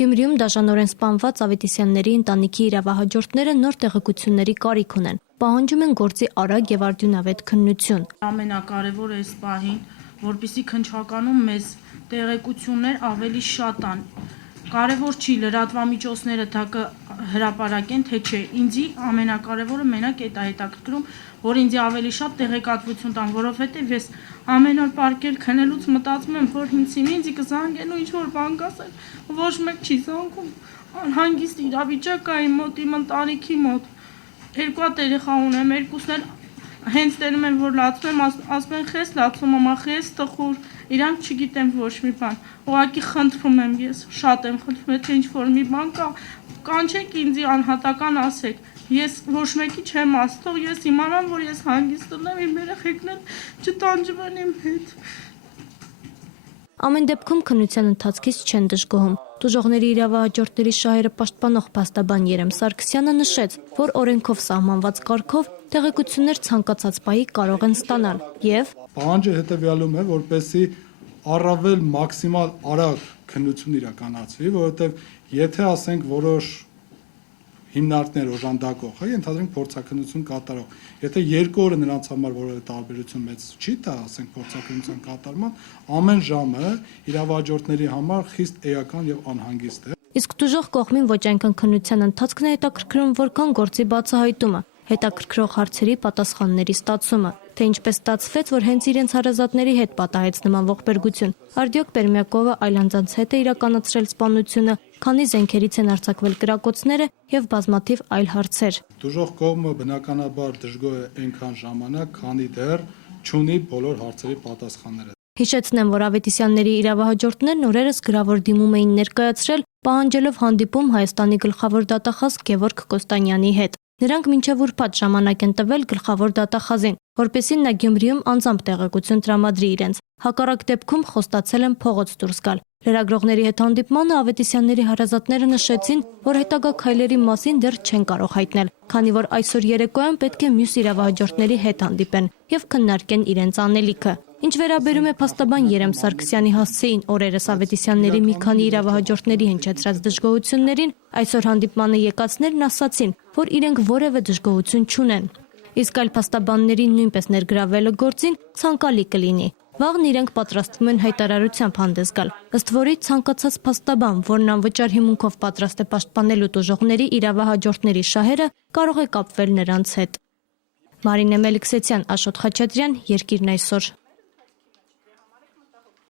Գյումրիում դաժանորեն սպանված Ավետիսյանների ընտանիքի իրավահաջորդները նոր տեղեկությունների կարիք ունեն։ Պահանջում են գործի արագ եւ արդյունավետ քննություն։ Ամենակարևորը այս պահին, որպեսզի քննչականում մեզ տեղեկություններ ավելի շատ ան։ Կարևոր չի լրատվամիջոցները դա կհրապարակեն, թե չէ։ Ինձի ամենակարևորը մենակ այդ հետաքրքրում, որ ինձ ավելի շատ տեղեկատվություն տան, որովհետև ես ամեն օր պարկել քնելուց մտածում եմ, որ ինձ կզանգեն ու ինչ-որ բան կասեն, ոչ մեկ չի զանգում, անհանգիստ իրավիճակ կա իմ մոտ, իմ ընտանիքի մոտ, երկու հատ երեխա ունեմ, երկուսն էլ հենց տենում են, որ լացում եմ, ասում են խես լացում, մամա խես տխուր, իրանք չգիտեմ ոչ մի բան, ուղղակի խնդրում եմ ես, շատ եմ խնդրում, թե ինչ-որ մի բան կա, կանչեք ինձ անհատական ասեք, ես ոչ մեկի չեմ ասող, ես իմանամ, որ ես հանգիստ ունեմ, իմ երեխեքն էլ չտանջվեն իմ հետ։ Ամեն դեպքում քննության ընթացքից չեն դժգոհում։ Տուժողների իրավահաջորդների շահերը պաշտպանող փաստաբան Երեմ Սարգսյանը նշեց, որ օրենքով սահմանված կարգով տեղեկություններ ցանկացած պահի կարող են ստանալ եւ պահանջը հետեւյալում է, որպեսզի առավել մաքսիմալ արագ քննություն իրականացվի, որովհետեւ եթե ասենք որոշ հիմնարկներ օժանդակող, ենթադրենք փորձաքննություն կատարող, եթե 2 օրը նրանց համար որևէ տարբերություն մեծ չի տա, ասենք փորձաքննության կատարման, ամեն ժամը իրավահաջորդների համար խիստ էական եւ անհանգիստ է։ Իսկ տուժող կողմին ոչ այնքան քննության ընթացքն է հետաքրքրում, որքան գործի բացահայտումը, հետաքրքրող հարցերի պատասխանների ստացումը, թե ինչպես ստացվեց, որ հենց իրենց հարազատների հետ պատահեց նման ողբերգություն, արդյոք Պերմյակովը այլ անձանց հետ է իրականացրել սպանությունը, քանի զենքերից են արձակվել կրակոցները եւ բազմաթիվ այլ հարցեր։ Տուժող կողմը բնականաբար դժգոհ է այնքան ժամանակ, քանի դեռ չունի բոլոր հարցերի պատասխանները։ Հիշեցնեմ, որ Ավետիսյանների իրավահաջորդներն օրերս գրավոր դիմում էին ներկայացրել, պահանջելով հանդիպում Հայաստանի գլխավոր դատախազ Գևորգ Կոստանյանի հետ։ Նրանք մինչև ուրբաթ ժամանակ են տվել գլխավոր դատախազին, որպեսզի նա Գյումրիում անձամբ տեղեկություն տրամադրի իրենց։ Հակառակ դեպքում խոստացել են փողոց դուրս գալ։ Լրագրողների հետ հանդիպմանը Ավետիսյանների հարազատները նշեցին, որ հետագա քայլերի մասին դեռ չեն կարող հայտնել, քանի որ այսօր երեկոյան պետք է մյուս իրավահաջորդների հետ հանդիպեն եւ քննարկեն իրենց անելիքը։ Ինչ վերաբերում է փաստաբան Երեմ Սարգսյանի հասցեին օրերս Ավետիսյանների մի քանի իրավահաջորդների հնչեցրած դժգոհություններին, այսօր հանդիպմանը եկածներն ասացին, որ իրենք որևէ դժգոհություն չունեն։ Իսկ այլ փաստաբաններին նույնպես ներգրավելը գործին ցանկալի կլինի։ Վաղն իրենք պատրաստվում են հայտարարությամբ հանդես գալ, ըստ որի ցանկացած փաստաբան, որն անվճար հիմունքով պատրաստ է պաշտպանելու տուժողների իրավահաջորդների շահերը, կարող է կապվել նրանց հետ։ Մարինե Մելիքսեցյան, Աշոտ Խաչատրյան, Երկիրն այսօր։